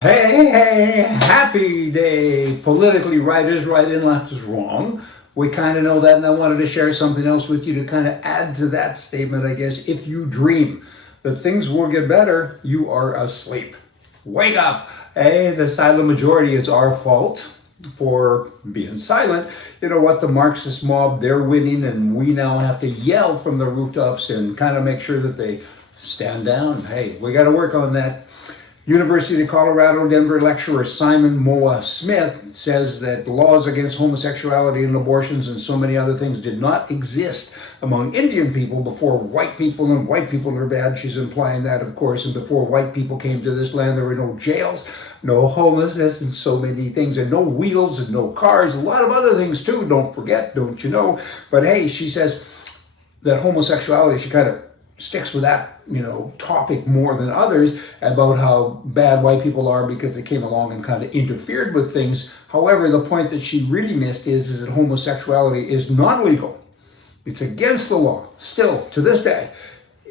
Hey, happy day. Politically right is right and left is wrong. We kind of know that, and I wanted to share something else with you to kind of add to that statement, I guess. If you dream that things will get better, you are asleep. Wake up. Hey, the silent majority, it's our fault for being silent. You know what? The Marxist mob, they're winning, and we now have to yell from the rooftops and kind of make sure that they stand down. Hey, we got to work on that. University of Colorado Denver lecturer Simon Moya-Smith says that laws against homosexuality and abortions and so many other things did not exist among Indian people before white people, and white people are bad. She's implying that, of course, and before white people came to this land, there were no jails, no homelessness, and so many things, and no wheels and no cars, a lot of other things too, don't forget, don't you know? But hey, she says that homosexuality, she kind of sticks with that, topic more than others about how bad white people are because they came along and kind of interfered with things. However, the point that she really missed is that homosexuality is not legal. It's against the law, still, to this day,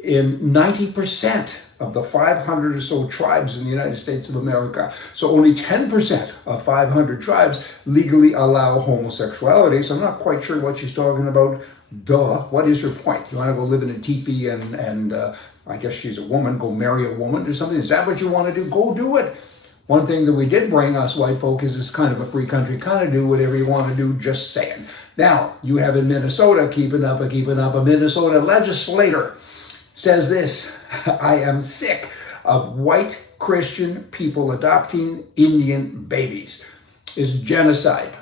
in 90% of the 500 or so tribes in the United States of America. So only 10% of 500 tribes legally allow homosexuality. So I'm not quite sure what she's talking about. Duh, what is her point? You want to go live in a teepee and I guess she's a woman, go marry a woman or something? Is that what you want to do? Go do it. One thing that we did bring us white folk is it's kind of a free country, kind of do whatever you want to do, just saying. Now, you have in Minnesota, keeping up, a Minnesota legislator says this: I am sick of white Christian people adopting Indian babies. It's genocide.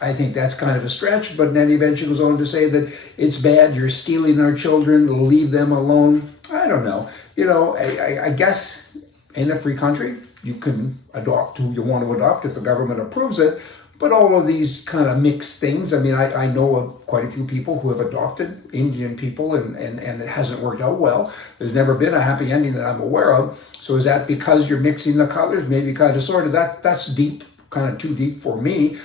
I think that's kind of a stretch, but then eventually goes on to say that it's bad, you're stealing our children, leave them alone. I don't know. I guess in a free country, you can adopt who you want to adopt if the government approves it. But all of these kind of mixed things, I know of quite a few people who have adopted Indian people and it hasn't worked out well. There's never been a happy ending that I'm aware of. So is that because you're mixing the colors? Maybe kind of sort of. That's deep, kind of too deep for me.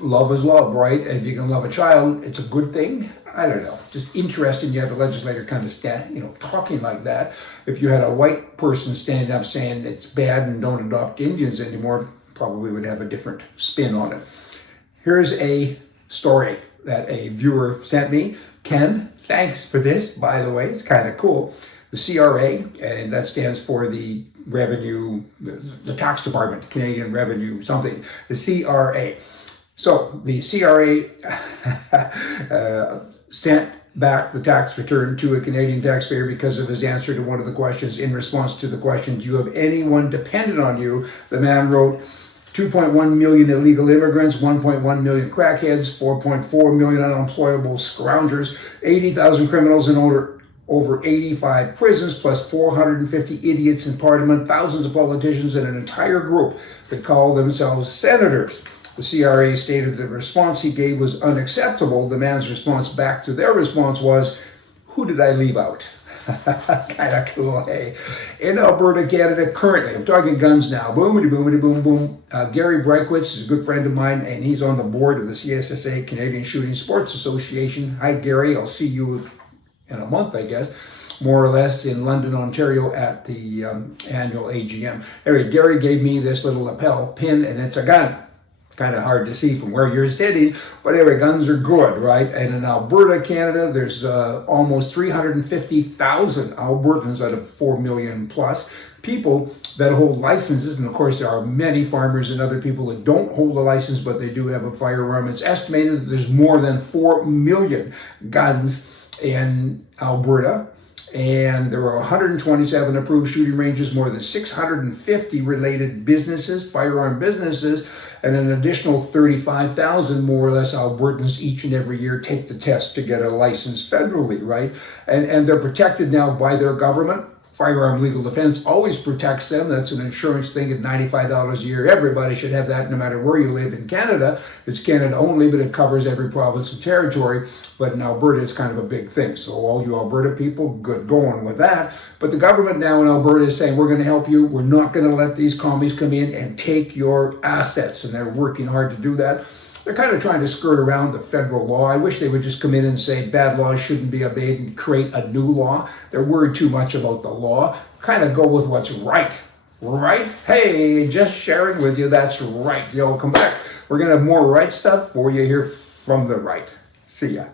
Love is love, right? And if you can love a child, it's a good thing. I don't know. Just interesting you have a legislator kind of stand, talking like that. If you had a white person standing up saying it's bad and don't adopt Indians anymore, probably would have a different spin on it. Here's a story that a viewer sent me. Ken, thanks for this, by the way. It's kind of cool. The CRA, and that stands for the the tax department, Canadian Revenue something, the CRA. So the CRA sent back the tax return to a Canadian taxpayer because of his answer to one of the questions. In response to the question, do you have anyone dependent on you? The man wrote 2.1 million illegal immigrants, 1.1 million crackheads, 4.4 million unemployable scroungers, 80,000 criminals in over 85 prisons, plus 450 idiots in parliament, thousands of politicians, and an entire group that call themselves senators. The CRA stated the response he gave was unacceptable. The man's response back to their response was, who did I leave out? Kind of cool, hey? In Alberta, Canada, currently, I'm talking guns now, boomity, boomity, boom, boom. Gary Breikwitz is a good friend of mine, and he's on the board of the CSSA, Canadian Shooting Sports Association. Hi, Gary, I'll see you in a month, I guess, more or less, in London, Ontario, at the annual AGM. Anyway, Gary gave me this little lapel pin, and it's a gun. Kind of hard to see from where you're sitting, but anyway, guns are good, right? And in Alberta, Canada, there's almost 350,000 Albertans out of 4 million plus people that hold licenses. And of course, there are many farmers and other people that don't hold a license, but they do have a firearm. It's estimated that there's more than 4 million guns in Alberta. And there are 127 approved shooting ranges, more than 650 related businesses, firearm businesses, and an additional 35,000 more or less Albertans each and every year take the test to get a license federally, right? And they're protected now by their government. Firearm Legal Defense always protects them. That's an insurance thing at $95 a year. Everybody should have that no matter where you live in Canada. It's Canada only, but it covers every province and territory. But in Alberta, it's kind of a big thing. So all you Alberta people, good going with that. But the government now in Alberta is saying, we're going to help you. We're not going to let these commies come in and take your assets. And they're working hard to do that. They're kind of trying to skirt around the federal law. I wish they would just come in and say bad laws shouldn't be obeyed and create a new law. They're worried too much about the law. Kind of go with what's right right? Hey, just sharing with you, that's right. Yo, come back. We're going to have more right stuff for you here from the right. See ya.